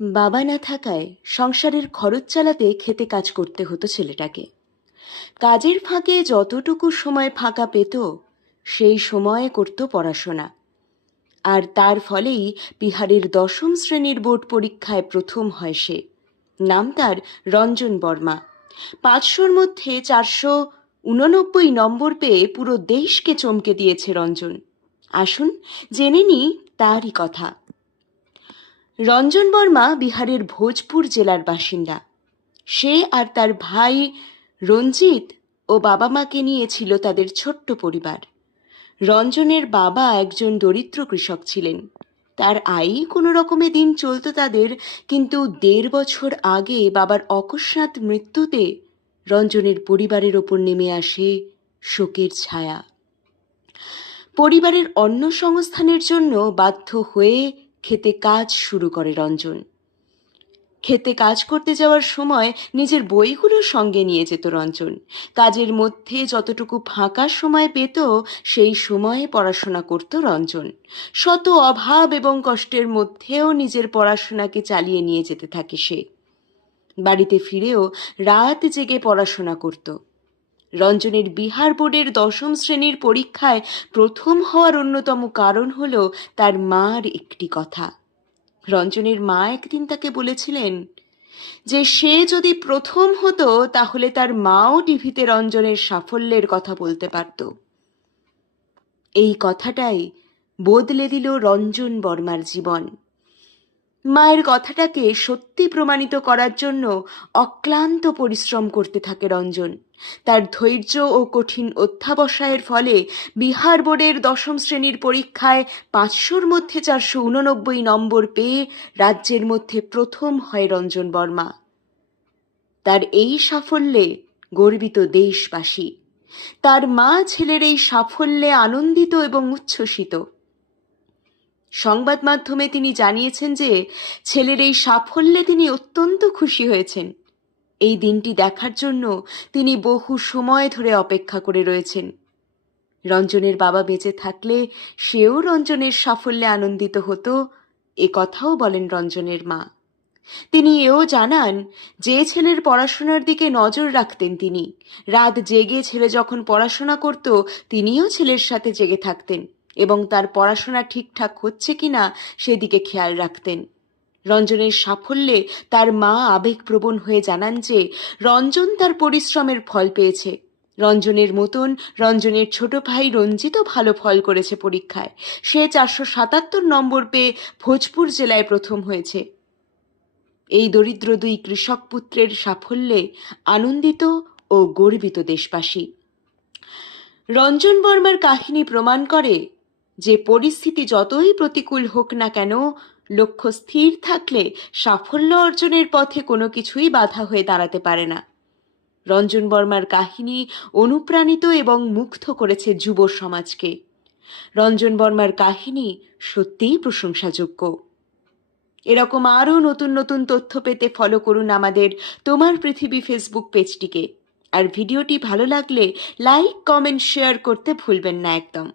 বাবা না থাকায় সংসারের খরচ চালাতে খেতে কাজ করতে হতো ছেলেটাকে। কাজের ফাঁকে যতটুকু সময় ফাঁকা পেত, সেই সময়ে করত পড়াশোনা। আর তার ফলেই বিহারের দশম শ্রেণির বোর্ড পরীক্ষায় প্রথম হয় সে। নাম তার রঞ্জন বর্মা। পাঁচশোর মধ্যে চারশো উননব্বই নম্বর পেয়ে পুরো দেশকে চমকে দিয়েছে রঞ্জন। আসুন, জেনে নি তারই কথা। রঞ্জন বর্মা বিহারের ভোজপুর জেলার বাসিন্দা। সে আর তার ভাই রঞ্জিত ও বাবা মাকে নিয়ে ছিল তাদের ছোট্ট পরিবার। রঞ্জনের বাবা একজন দরিদ্র কৃষক ছিলেন। তার আয়ই কোনো রকমে দিন চলতো তাদের, কিন্তু দেড় বছর আগে বাবার অকস্মাৎ মৃত্যুতে রঞ্জনের পরিবারের ওপর নেমে আসে শোকের ছায়া। পরিবারের অন্ন সংস্থানের জন্য বাধ্য হয়ে খেতে কাজ শুরু করে রঞ্জন। খেতে কাজ করতে যাওয়ার সময় নিজের বইগুলো সঙ্গে নিয়ে যেত রঞ্জন। কাজের মধ্যে যতটুকু ফাঁকা সময় পেত, সেই সময়ে পড়াশোনা করত রঞ্জন। শত অভাব এবং কষ্টের মধ্যেও নিজের পড়াশোনাকে চালিয়ে নিয়ে যেতে থাকে সে। বাড়িতে ফিরেও রাত জেগে পড়াশোনা করত। রঞ্জনের বিহার বোর্ডের দশম শ্রেণির পরীক্ষায় প্রথম হওয়ার অন্যতম কারণ হল তার মার একটি কথা। রঞ্জনের মা একদিন তাকে বলেছিলেন যে, সে যদি প্রথম হতো, তাহলে তার মাও টিভিতে রঞ্জনের সাফল্যের কথা বলতে পারত। এই কথাটাই বদলে দিল রঞ্জন বর্মার জীবন। মায়ের কথাটাকে সত্যি প্রমাণিত করার জন্য অক্লান্ত পরিশ্রম করতে থাকে রঞ্জন। তার ধৈর্য ও কঠিন অধ্যাবসায়ের ফলে বিহার বোর্ডের দশম শ্রেণির পরীক্ষায় পাঁচশোর মধ্যে চারশো উননব্বই নম্বর পেয়ে রাজ্যের মধ্যে প্রথম হয় রঞ্জন বর্মা। তার এই সাফল্যে গর্বিত দেশবাসী। তার মা ছেলের এই সাফল্যে আনন্দিত এবং উচ্ছ্বসিত। সংবাদ মাধ্যমে তিনি জানিয়েছেন যে ছেলের এই সাফল্যে তিনি অত্যন্ত খুশি হয়েছেন। এই দিনটি দেখার জন্য তিনি বহু সময় ধরে অপেক্ষা করে রয়েছেন। রঞ্জনের বাবা বেঁচে থাকলে সেও রঞ্জনের সাফল্যে আনন্দিত হতো, এ কথাও বলেন রঞ্জনের মা। তিনি এও জানান, যে ছেলের পড়াশোনার দিকে নজর রাখতেন তিনি। রাত জেগে ছেলে যখন পড়াশোনা করত, তিনিও ছেলের সাথে জেগে থাকতেন। এবং তার পড়াশোনা ঠিকঠাক হচ্ছে কি না সেদিকে খেয়াল রাখতেন। রঞ্জনের সাফল্যে তার মা আবেগপ্রবণ হয়ে জানান যে, রঞ্জন তার পরিশ্রমের ফল পেয়েছে। রঞ্জনের মতন রঞ্জনের ছোট ভাই রঞ্জিতও ভালো ফল করেছে পরীক্ষায়। সে চারশো সাতাত্তর নম্বর পেয়ে ভোজপুর জেলায় প্রথম হয়েছে। এই দরিদ্র দুই কৃষক পুত্রের সাফল্যে আনন্দিত ও গর্বিত দেশবাসী। রঞ্জন বর্মার কাহিনী প্রমাণ করে যে পরিস্থিতি যতই প্রতিকূল হোক না কেন, লক্ষ্য স্থির থাকলে সাফল্য অর্জনের পথে কোনো কিছুই বাধা হয়ে দাঁড়াতে পারে না। রঞ্জন বর্মার কাহিনী অনুপ্রাণিত এবং মুগ্ধ করেছে যুব সমাজকে। রঞ্জন বর্মার কাহিনী সত্যিই প্রশংসাযোগ্য। এরকম আরও নতুন নতুন তথ্য পেতে ফলো করুন আমাদের তোমার পৃথিবী ফেসবুক পেজটিকে আর ভিডিওটি ভালো লাগলে লাইক কমেন্ট শেয়ার করতে ভুলবেন না একদম।